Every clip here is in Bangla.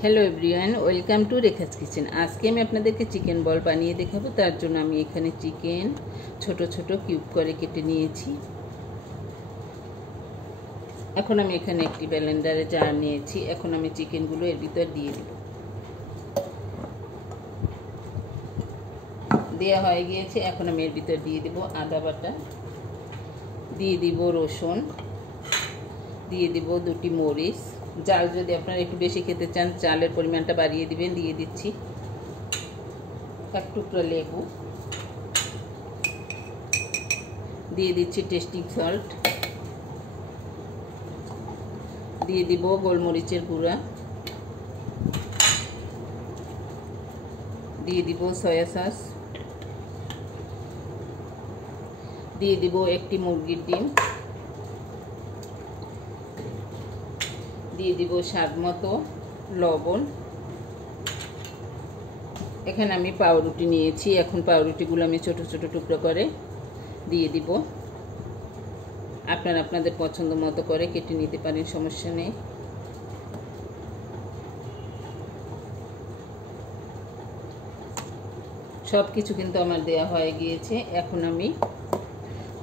Hello everyone, welcome to Rekha's kitchen. आज के मैं আপনাদেরকে চিকেন বল বানিয়ে দেখাবো। তার জন্য আমি এখানে চিকেন ছোট ছোট কিউব করে কেটে নিয়েছি। এখন আমি এখানে একটি ব্লেন্ডারে জার নিয়েছি। এখন আমি চিকেনগুলো এর ভিতর দিয়ে দেব। দেয়া হয়ে গিয়েছে। এখন আমি এর ভিতর দিয়ে দেব আদা বাটা, দিয়ে দিব রসুন, দিয়ে দিব দুটি মরিচ। জাল যদি আপনারা একটু বেশি খেতে চান চালের পরিমাণটা বাড়িয়ে দিবেন। দিয়ে দিচ্ছি এক টুকরো লেবু, দিয়ে দিচ্ছি টেস্টিং সল্ট, দিয়ে দিব গোলমরিচের গুঁড়া, দিয়ে দিব সয়া সস, দিয়ে দিব একটি মুরগির ডিম, দিয়ে দিব স্বাদ মতো লবণ। এখানে আমি পাউরুটি নিয়েছি। এখন পাউরুটিগুলো আমি ছোট ছোট টুকরো করে দিয়ে দিব। আপনারা আপনাদের পছন্দ মতো করে কেটে নিতে পারেন, সমস্যা নেই। সব কিছু কিন্তু আমার দেয়া হয়ে গিয়েছে। এখন আমি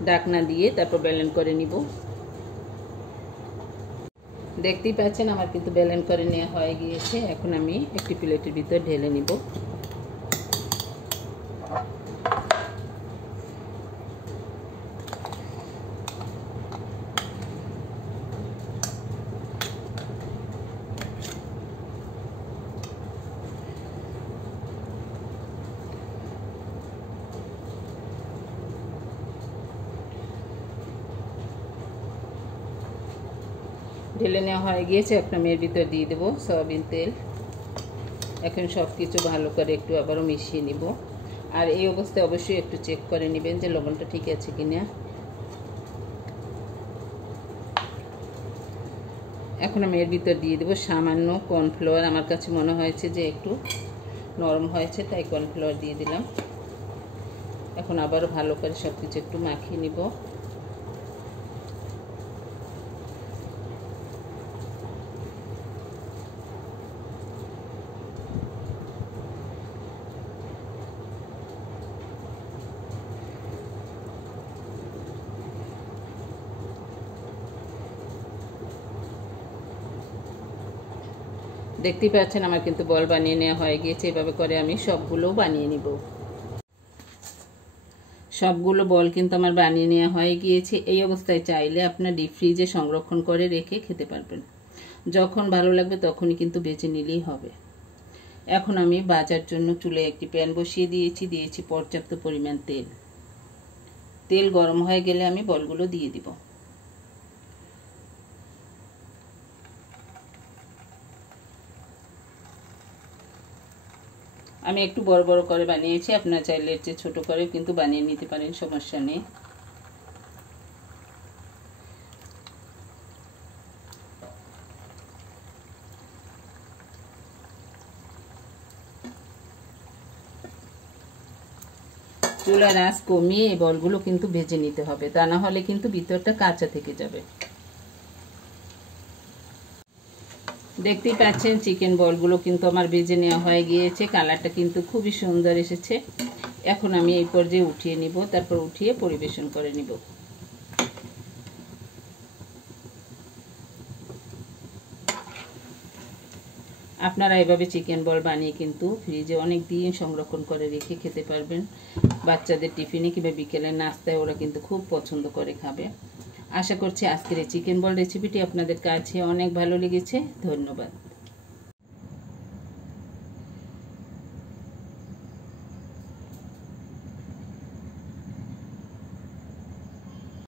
ঢাকনা দিয়ে তারপর ব্লেন্ড করে নিব। দেখতেই পাচ্ছেন আমার কিন্তু ব্লেন্ড করে নেওয়া হয়ে গিয়েছে। এখন আমি একটি প্লেটের ভিতর ঢেলে নিব। ঢেলে নেওয়া হয়ে গিয়েছে। এখন আমি এর ভিতর দিয়ে দেবো সয়াবিন তেল। এখন সব কিছু ভালো করে একটু আবারও মিশিয়ে নিব। আর এই অবস্থায় অবশ্যই একটু চেক করে নেবেন যে লবণটা ঠিক আছে কিনা। এখন আমি এর ভিতর দিয়ে দেবো সামান্য কর্নফ্লাওয়ার। আমার কাছে মনে হয়েছে যে একটু নরম হয়েছে, তাই কর্নফ্লাওয়ার দিয়ে দিলাম। এখন আবারও ভালো করে সব কিছু একটু মাখিয়ে নিব। দেখতেই পাচ্ছেন আমার কিন্তু বল বানিয়ে নেওয়া হয়ে গিয়েছে। এভাবে করে আমি সবগুলো বানিয়ে নিব। সবগুলো বল কিন্তু আমার বানিয়ে নেওয়া হয়ে গিয়েছে। এই অবস্থায় চাইলে আপনার ডিপ ফ্রিজে সংরক্ষণ করে রেখে খেতে পারবেন। যখন ভালো লাগবে তখনই কিন্তু বেছে নিলেই হবে। এখন আমি ভাজার জন্য চুলায় একটি প্যান বসিয়ে দিয়েছি পর্যাপ্ত পরিমাণ তেল। তেল গরম হয়ে গেলে আমি বলগুলো দিয়ে দিব। আমি একটু বড় বড় করে বানিয়েছি, আপনারা চাইলে এর চেয়ে ছোট করে কিন্তু বানিয়ে নিতে পারেন, সমস্যা নেই। চুলার আঁচ কমিয়ে এই বলগুলো কিন্তু ভেজে নিতে হবে, তা না হলে কিন্তু ভিতরটা কাঁচা থেকে যাবে। দেখতেই পাচ্ছেন চিকেন বলগুলো কিন্তু আমার ভেজে নেওয়া হয়ে গিয়েছে। কালারটা কিন্তু খুবই সুন্দর এসেছে। এখন আমি এই পর্যায়ে উঠিয়ে নিব, তারপর উঠিয়ে পরিবেশন করে নিব। আপনারা এভাবে চিকেন বল বানিয়ে কিন্তু ফ্রিজে অনেক দিন সংরক্ষণ করে রেখে খেতে পারবেন। বাচ্চাদের টিফিনে কিংবা বিকেলের নাস্তায় ওরা কিন্তু খুব পছন্দ করে খাবে। আশা করছি আজকের এই চিকেন বল রেসিপিটি আপনাদের কাছে অনেক ভালো লেগেছে। ধন্যবাদ।